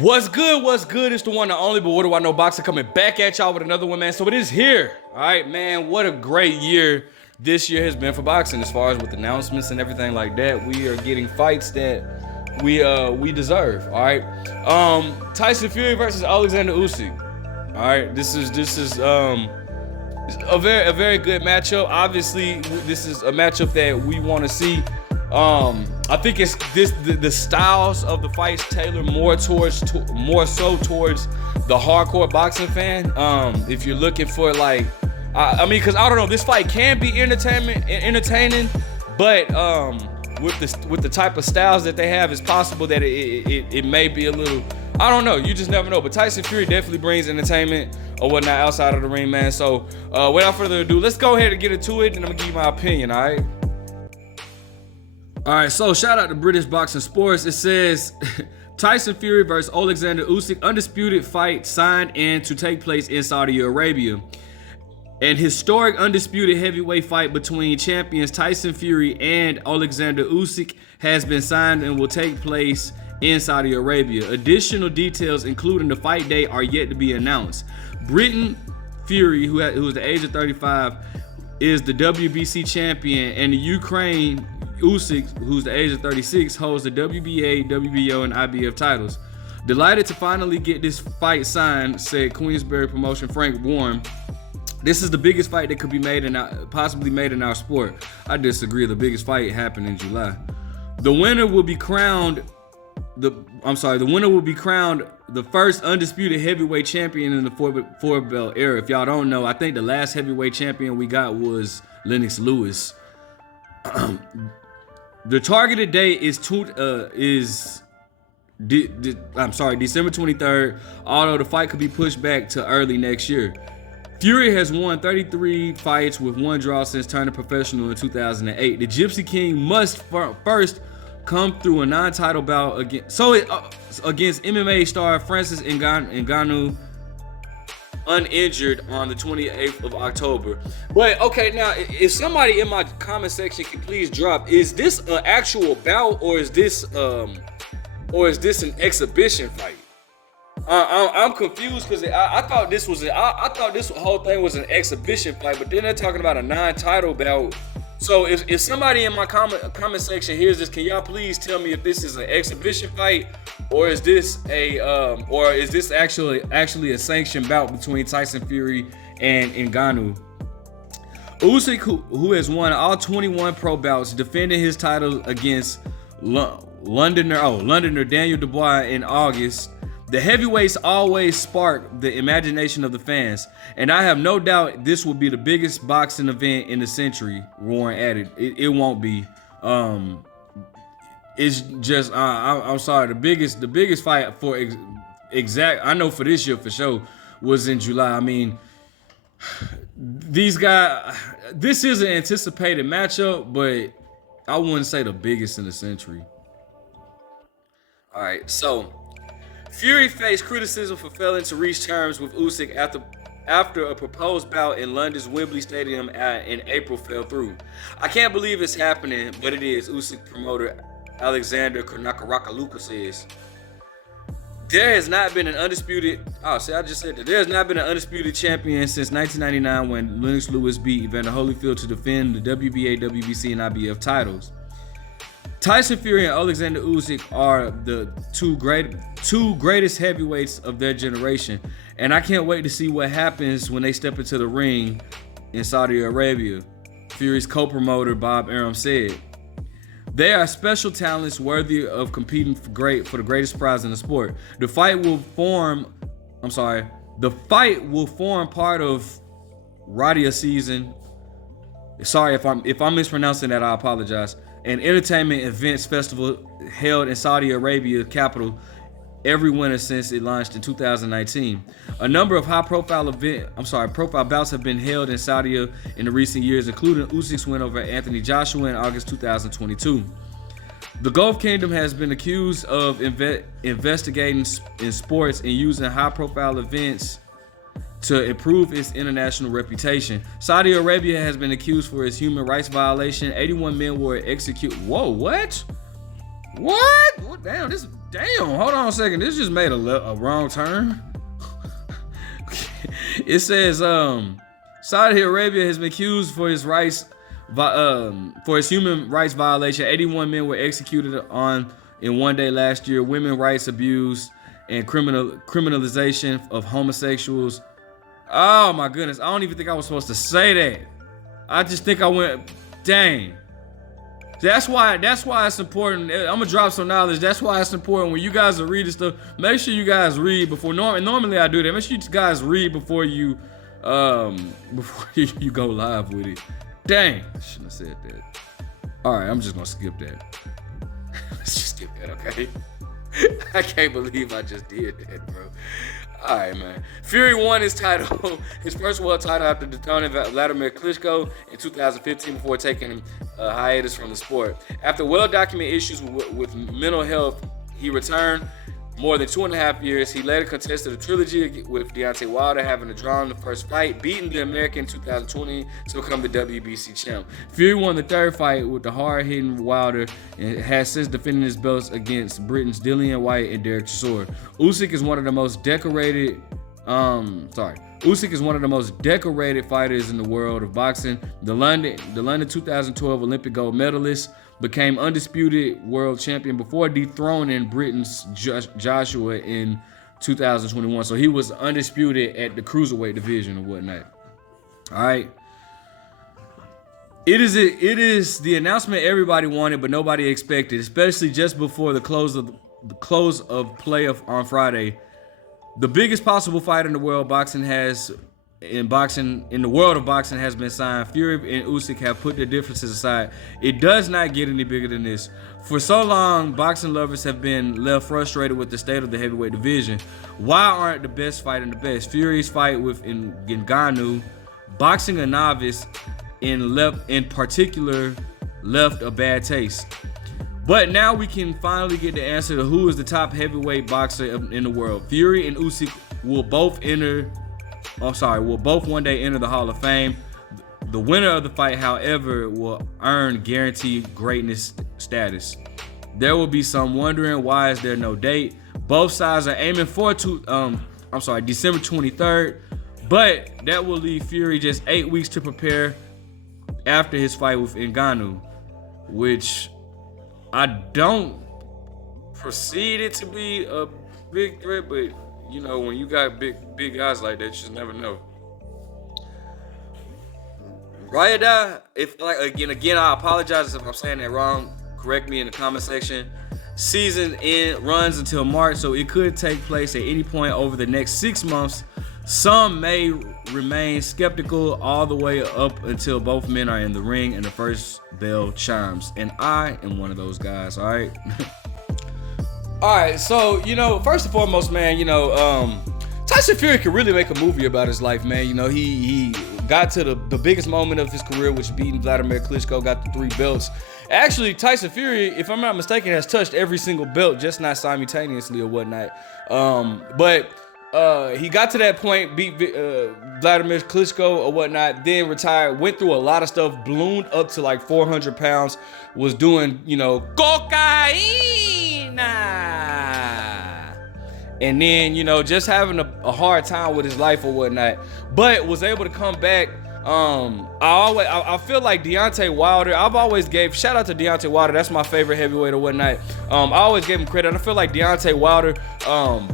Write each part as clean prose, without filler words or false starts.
What's good? What's good? It's the one and only, but what do I know? Boxer coming back at y'all with another one, man. So it is here. All right, man. What a great year this year has been for boxing, as far as with announcements and everything like that. We are getting fights that we deserve. All right. Tyson Fury versus Oleksandr Usyk. All right. This is a very good matchup. Obviously, this is a matchup that we want to see. I think it's the styles of the fights tailor more so towards the hardcore boxing fan. If you're looking for like, I mean, because I don't know, this fight can be entertaining, but with the type of styles that they have, it's possible that it may be a little, I don't know. You just never know. But Tyson Fury definitely brings entertainment or whatnot outside of the ring, man. So without further ado, let's go ahead and get into it, and I'm gonna give you my opinion. All right. All right, so shout out to British Boxing Sports. It says Tyson Fury versus Oleksandr Usyk, undisputed fight signed and to take place in Saudi Arabia. An historic undisputed heavyweight fight between champions Tyson Fury and Oleksandr Usyk has been signed and will take place in Saudi Arabia. Additional details, including the fight date, are yet to be announced. Britain Fury, who is the age of 35, is the WBC champion, and the Ukraine Usyk, who's the age of 36, holds the WBA, WBO, and IBF titles. Delighted to finally get this fight signed, said Queensberry promotion Frank Warren. This is the biggest fight that could be possibly made in our sport. I disagree. The biggest fight happened in July. The winner will be crowned. The winner will be crowned the first undisputed heavyweight champion in the four belt era. If y'all don't know, I think the last heavyweight champion we got was Lennox Lewis. The targeted date is December 23rd, although the fight could be pushed back to early next year. Fury has won 33 fights with one draw since turning professional in 2008. The Gypsy King must first come through a non-title bout against MMA star Francis Ngannou, uninjured, on the 28th of October. But okay, now if somebody in my comment section can please drop, is this an actual bout or is this an exhibition fight? I'm confused because I thought this whole thing was an exhibition fight, but then they're talking about a non-title bout. So if somebody in my comment section hears this, can y'all please tell me if this is an exhibition fight or is this actually a sanctioned bout between Tyson Fury and Ngannou? Usyk, who has won all 21 pro bouts, defending his title against Londoner Daniel Dubois in August. The heavyweights always spark the imagination of the fans, and I have no doubt this will be the biggest boxing event in the century, Warren added. It won't be. It's just, I'm sorry, the biggest fight for I know for this year for sure was in July. I mean, these guys, this is an anticipated matchup, but I wouldn't say the biggest in the century. All right, so Fury faced criticism for failing to reach terms with Usyk after a proposed bout in London's Wembley Stadium in April fell through. I can't believe it's happening, but it is, Usyk promoter Alexander Kornakarakaluka says. There has not been an undisputed champion since 1999 when Lennox Lewis beat Evander Holyfield to defend the WBA, WBC, and IBF titles. Tyson Fury and Oleksandr Usyk are the two greatest heavyweights of their generation, and I can't wait to see what happens when they step into the ring in Saudi Arabia, Fury's co-promoter Bob Arum said. They are special talents worthy of competing for the greatest prize in the sport. The fight will form part of Radia season. Sorry if I'm mispronouncing that, I apologize. An entertainment events festival held in Saudi Arabia capital every winter since it launched in 2019. A number of high-profile bouts have been held in Saudi in the recent years, including Usyk's win over Anthony Joshua in August 2022. The Gulf Kingdom has been accused of investigating in sports and using high-profile events to improve its international reputation. Saudi Arabia has been accused for its human rights violation. 81 men were executed. Whoa, what? What? Damn, this Damn, hold on a second. This just made a wrong turn. It says Saudi Arabia has been accused for his human rights violation. 81 men were executed in one day last year. Women rights abuse and criminalization of homosexuals. Oh my goodness, I don't even think I was supposed to say that. I just think I went, dang. That's why it's important. I'm gonna drop some knowledge. That's why it's important when you guys are reading stuff. Make sure you guys read before. Normally I do that. Make sure you guys read before you go live with it. Dang, I shouldn't have said that. All right, I'm just gonna skip that. Let's just skip that, okay? I can't believe I just did that, bro. All right, man. Fury won his title, his first world title after dethroning Vladimir Klitschko in 2015 before taking a hiatus from the sport. After well-documented issues with mental health, he returned more than 2.5 years. He later contested a trilogy with Deontay Wilder, having drawn the first fight, beating the American in 2020 to become the WBC champ. Fury won the third fight with the hard-hitting Wilder and has since defended his belts against Britain's Dillian Whyte and Derek Chisora. Usyk is one of the most decorated fighters in the world of boxing. The London 2012 Olympic gold medalist became undisputed world champion before dethroning Britain's Joshua in 2021. So he was undisputed at the cruiserweight division or whatnot. All right. It is the announcement everybody wanted, but nobody expected, especially just before the close of play on Friday. The biggest possible fight in the world in the world of boxing has been signed. Fury and Usyk have put their differences aside. It does not get any bigger than this. For so long, boxing lovers have been left frustrated with the state of the heavyweight division. Why aren't the best fighting the best? Fury's fight with Ngannou, boxing a novice in particular, left a bad taste. But now we can finally get the answer to who is the top heavyweight boxer in the world. Fury and Usyk will both one day enter the Hall of Fame. The winner of the fight, however, will earn guaranteed greatness status. There will be some wondering why is there no date. Both sides are aiming for December 23rd, but that will leave Fury just 8 weeks to prepare after his fight with Ngannou, which I don't perceive it to be a big threat, but you know, when you got big guys like that, you just never know. Ride or die. If again, I apologize if I'm saying that wrong. Correct me in the comment section. Season runs until March, so it could take place at any point over the next 6 months. Some may remain skeptical all the way up until both men are in the ring and the first bell chimes. And I am one of those guys. All right. All right, so, first and foremost, man, Tyson Fury could really make a movie about his life, man. He got to the biggest moment of his career, which beating Vladimir Klitschko, got the 3 belts. Actually, Tyson Fury, if I'm not mistaken, has touched every single belt, just not simultaneously or whatnot. But he got to that point, beat Vladimir Klitschko or whatnot, then retired, went through a lot of stuff, ballooned up to like 400 pounds, was doing, cocaine. And then, just having a hard time with his life or whatnot, but was able to come back. I feel like Deontay Wilder, shout out to Deontay Wilder, that's my favorite heavyweight or whatnot. I always gave him credit. I feel like Deontay Wilder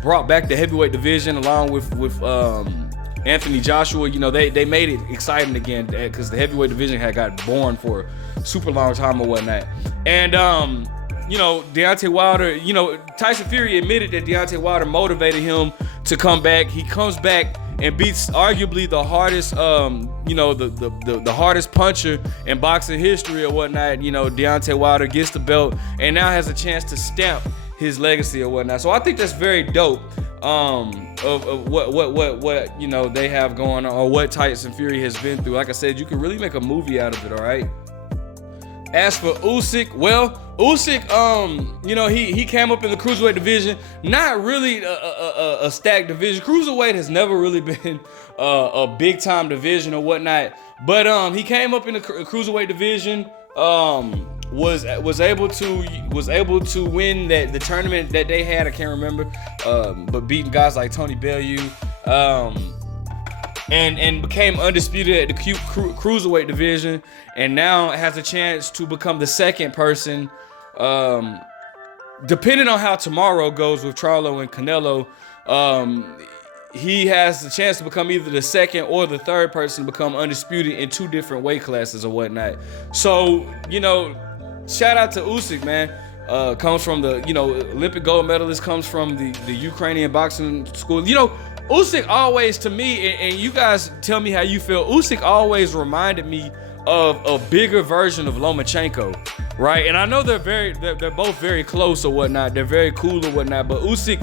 brought back the heavyweight division along with Anthony Joshua. They made it exciting again because the heavyweight division had got born for a super long time or whatnot. And Deontay Wilder, Tyson Fury admitted that Deontay Wilder motivated him to come back. He comes back and beats arguably the hardest, the hardest puncher in boxing history or whatnot. Deontay Wilder gets the belt and now has a chance to stamp his legacy or whatnot. So I think that's very dope. Of what they have going on, or what Tyson Fury has been through. Like I said, you can really make a movie out of it. All right. As for Usyk, he came up in the cruiserweight division. Not really a stacked division. Cruiserweight has never really been a big time division or whatnot. But he came up in the cruiserweight division. was able to win the tournament that they had. I can't remember, but beating guys like Tony Bellew, and became undisputed at the cruiserweight division, and now has a chance to become the second person. Depending on how tomorrow goes with Charlo and Canelo, he has the chance to become either the second or the third person to become undisputed in 2 different weight classes or whatnot. So, shout out to Usyk, man. Comes from the, Olympic gold medalist, comes from the Ukrainian boxing school. Usyk always, to me, and you guys tell me how you feel, Usyk always reminded me of a bigger version of Lomachenko, right? And I know they're both very close or whatnot. They're very cool or whatnot. But Usyk,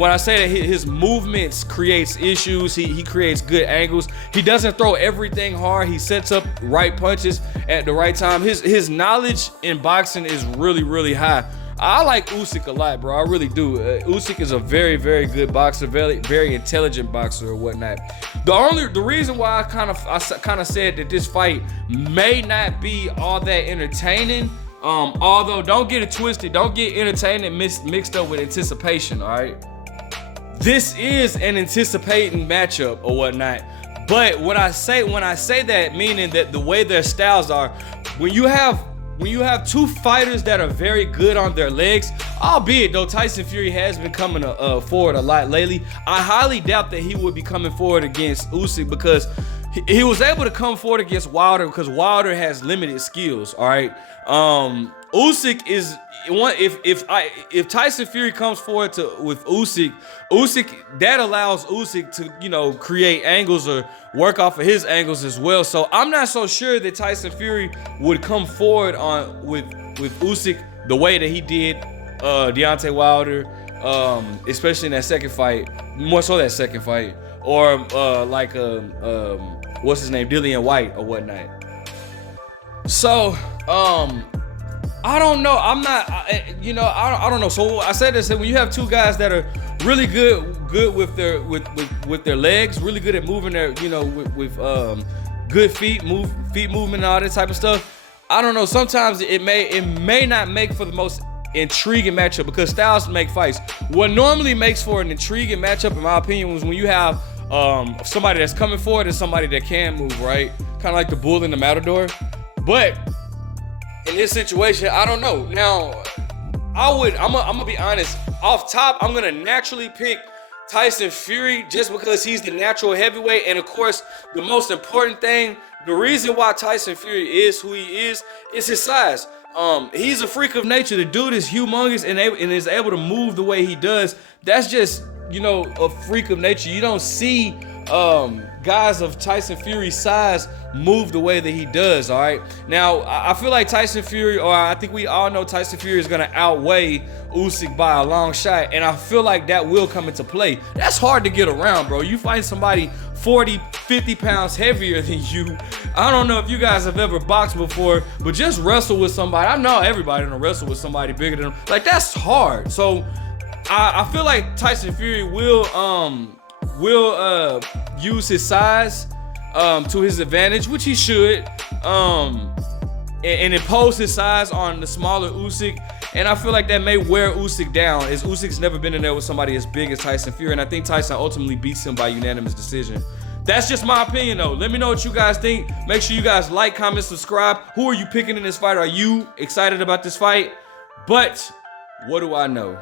when I say that his movements creates issues, he creates good angles. He doesn't throw everything hard. He sets up right punches at the right time. His knowledge in boxing is really, really high. I like Usyk a lot, bro. I really do. Usyk is a very, very good boxer, very, very intelligent boxer or whatnot. The reason why I kind of said that this fight may not be all that entertaining, although don't get it twisted, don't get entertainment mixed up with anticipation. All right, this is an anticipating matchup or whatnot. But when I say that, meaning that the way their styles are, when you have 2 fighters that are very good on their legs, albeit though Tyson Fury has been coming forward a lot lately, I highly doubt that he would be coming forward against Usyk, because he was able to come forward against Wilder because Wilder has limited skills. All right, Usyk is one. If Tyson Fury comes forward with Usyk, that allows Usyk to create angles or work off of his angles as well. So I'm not so sure that Tyson Fury would come forward with Usyk the way that he did Deontay Wilder, especially in that second fight, more so that second fight, or what's his name, Dillian White or whatnot. So I don't know. I'm not, I don't know. So I said this, when you have 2 guys that are really good with their legs, really good at moving their, with good feet movement and all that type of stuff. I don't know. Sometimes it may not make for the most intriguing matchup, because styles make fights. What normally makes for an intriguing matchup, in my opinion, was when you have somebody that's coming forward and somebody that can move, right? Kind of like the bull and the matador. But in this situation, I don't know. Now, I'm gonna be honest. Off top, I'm gonna naturally pick Tyson Fury just because he's the natural heavyweight. And of course, the most important thing, the reason why Tyson Fury is who he is his size. He's a freak of nature. The dude is humongous and is able to move the way he does. That's just, a freak of nature. You don't see guys of Tyson Fury's size move the way that he does. All right, now I feel like Tyson Fury, or I think we all know Tyson Fury is going to outweigh Usyk by a long shot, and I feel like that will come into play. That's hard to get around, bro. You find somebody 40-50 pounds heavier than you. I don't know if you guys have ever boxed before, but just wrestle with somebody. I know everybody gonna wrestle with somebody bigger than them. Like, that's hard. So I feel like Tyson Fury will use his size to his advantage, which he should, and impose his size on the smaller Usyk. And I feel like that may wear Usyk down, as Usyk's never been in there with somebody as big as Tyson Fury, and I think Tyson ultimately beats him by unanimous decision. That's just my opinion, though. Let me know what you guys think. Make sure you guys like, comment, subscribe. Who are you picking in this fight? Are you excited about this fight? But what do I know?